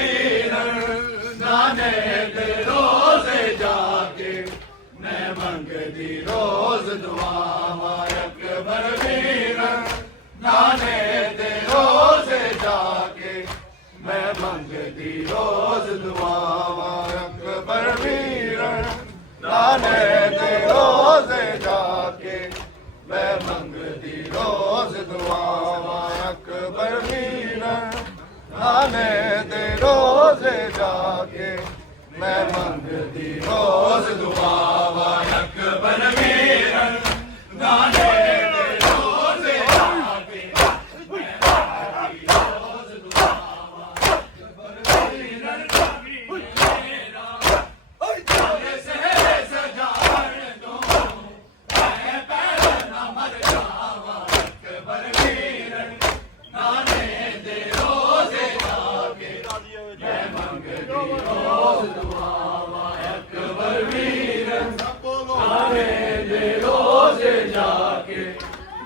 वीर नाने दे रोज़े जाके मैं मंगदी रोज़ दुआवां अकबर वीर नाने दे रोज़े जाके मैं मंगदी रोज़ दुआवां अकबर वीर नाने दे रोज़े जाके मैं मंगदी रोज़ दुआवां अकबर वीर नाने दे रोज़े जाके मैं मंगदी रोज़ दुआवां अकबर वीर नाने दे रोज़े जाके मैं मंगदी रोज़ दुआवां अकबर वीर मेरा तेरे सहरे सजावन तो मैं पैर न मर जावां अकबर वीर नाने दे रोज़े जाके मैं मंगदी रोज़ दुआवां अकबर वीर नाने दे रोज़े जाके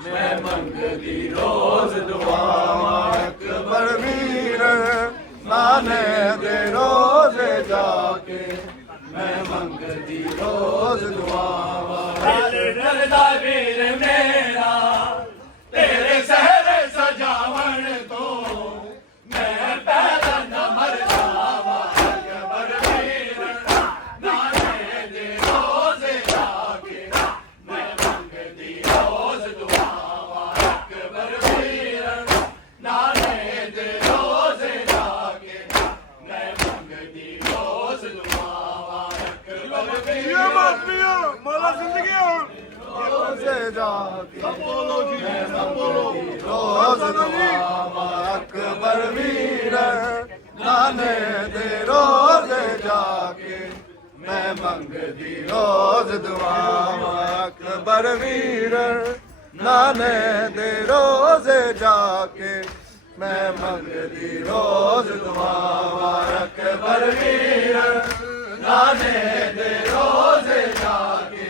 मैं मंगदी रोज़ दुआवां अकबर वीर नाने दे रोज़े जाके मैं मंगदी रोज़ दुआवां डरदा वीर मेरा तेरे सहरे सजावन तो मैं पैदा न मर जावां अकबर वीर नाने दे रोज़े जाके मैं मंगदी रोज़ दुआवां अकबर वीर नाने दे रोज़े जाके मैं मंगदी रोज़ दुआवां अकबर वीर मौला जिंदगी रोज़े जाके मैं मंगदी रोज़ दुआवां अकबर वीर नाने दे रोज़े जाके मैं मंगदी रोज़ दुआवां अकबर वीर नाने दे रोज़े जाके मैं मंगदी रोज़ दुआवां अकबर वीर नाने दे रोज़े जाके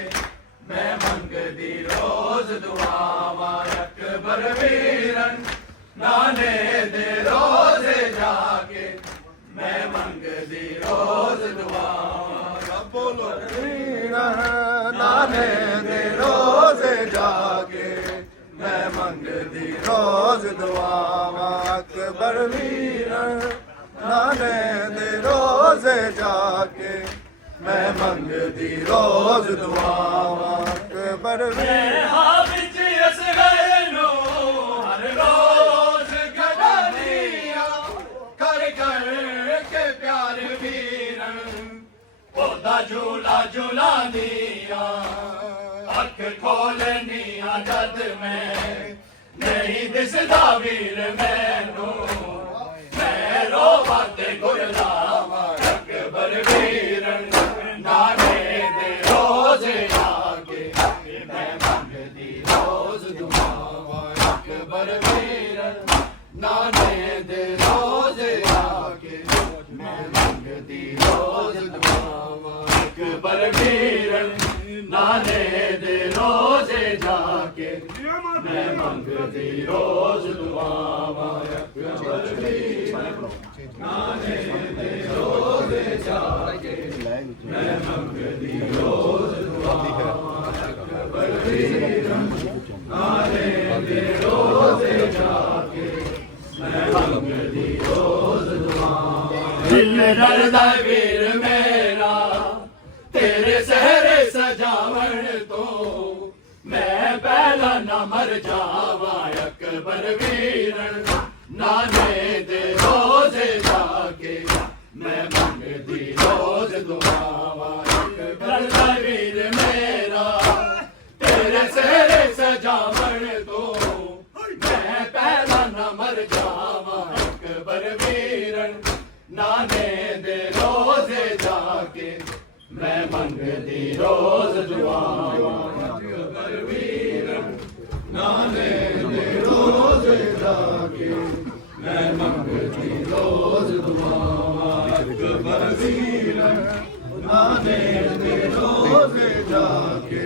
मैं मंगदी रोज़ दुआवां अकबर वीर नाने दे रोज़े जाके मैं मंगदी रोज़ दुआवां बोलो वीर नाने दे रोज़े जाके मैं मंगदी रोज़ दुआवां अकबर वीर नाने दे रोज़े जाके मैं मंगदी रोज़ दुआवां अकबर वीर हाबिज असग़र नो हर रोज़ गदानिया कर कर के प्यार वीर ओदा झूला झूलानिया अख खोलनिया जद मैं नहीं दिसदा वीर मैनू मैं रोवा ते गुरलावां अकबर वीर नाने दे रोज़े जाके मैं मंगदी रोज़ दुआवां अकबर वीर नाने दे रोज़े जाके मैं मंगदी रोज़ दुआवां अकबर वीर नाने दे रोज़े जाके मैं मंगदी रोज़ दुआवां अकबर वीर नाने दे रोज़े जाके मैं मंगदी रोज़ दुआवां अकबर वीर नाने दे रोज़े जाके मैं मंगदी रोज़ दुआवां दिल डरदा वीर मेरा तेरे सहरे सजावन तो मैं पहला न मर जावां अकबर वीर नाने दे रोज़े जाके मैं मंगदी रोज़ दुआवां अकबर वीर मेरा तेरे सहरे सजावन तो मैं पहला न मर जावां अकबर वीर नाने दे रोज़े जाके मैं मंगदी रोज़ दुआवां अकबर वीर नाने दे रोज़े जाके मैं मंगदी रोज़ दुआवां अकबर वीर नाने दे रोज़े जाके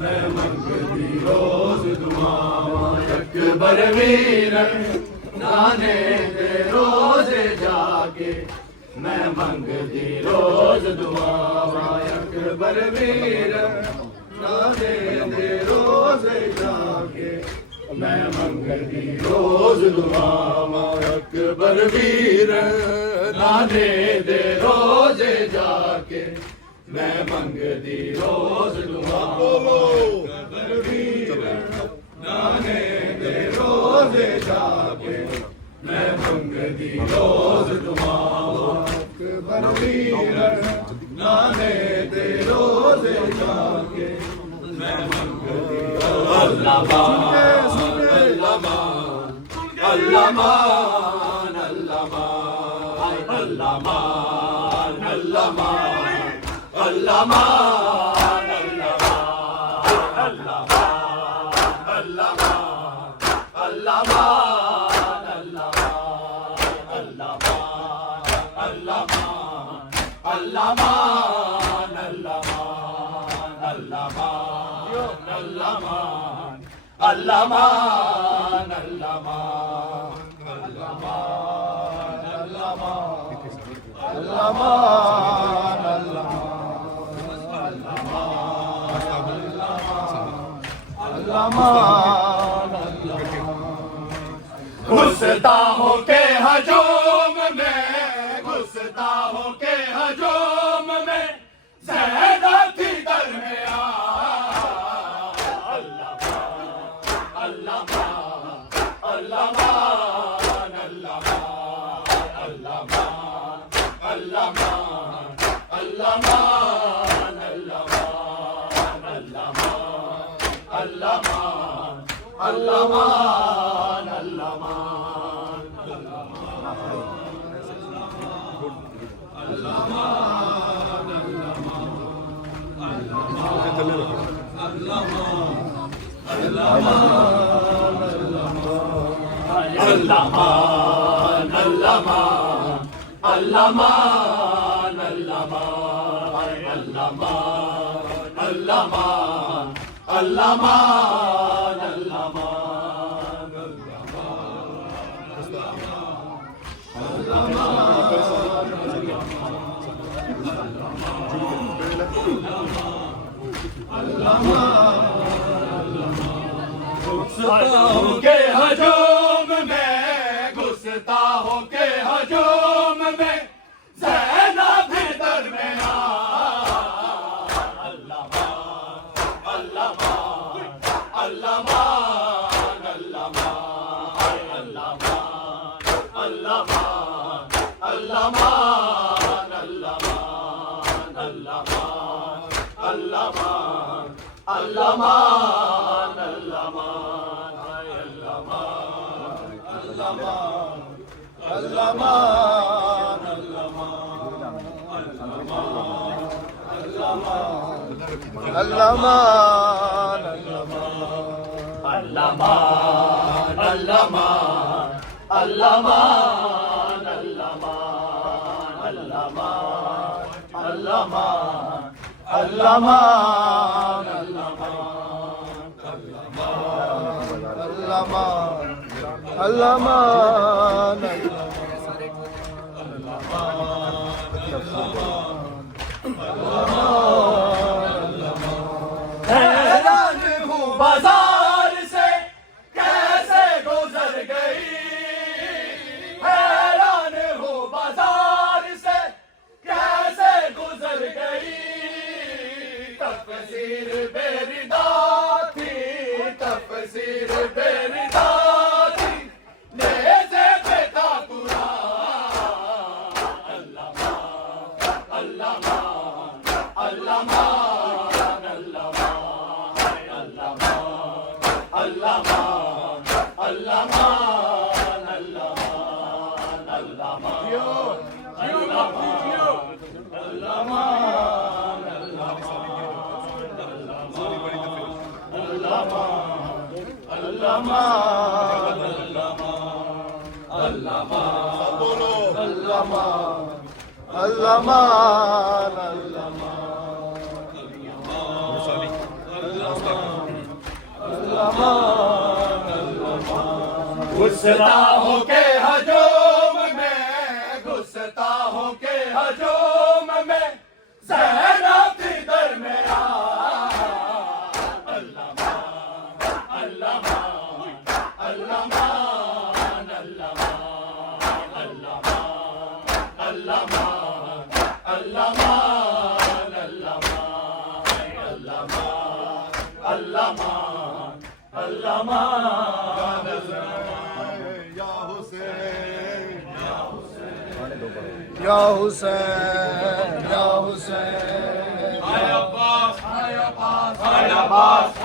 मैं मंगदी रोज़ दुआवां अकबर वीर नाने दे रोज़े जाके मैं मंगदी रोज दुआवा अकबर वीर ना दे दे रोज जाके मैं मंगदी रोज दुआवा अकबर वीर ना दे दे रोज जाके मैं मंगदी रोज दुआ अकबर वीर ना दे दे रोज जाके मैं मंगदी रोज दुआ अकबर वीर ना दे दे रोज जाके मैं मंगदी अल्लाह अल्लाह अल्लाह घुसता हो के हजूम में घुसता हो के हजूम में ज़हरा थी दरमिया के हजूम में घुसता हो के हजूम में ज़हरा भी दरमिया हैरान हूँ बाजार से कैसे गुजर गई हैरान हूँ बाजार से कैसे गुजर गई तफसीर बेरिदा थी तफसीर बेरिदा थी नेज़े पे ताकुरा घुसता हो के हजूम में घुसता हो के या हुसैन या हुसैन आया पास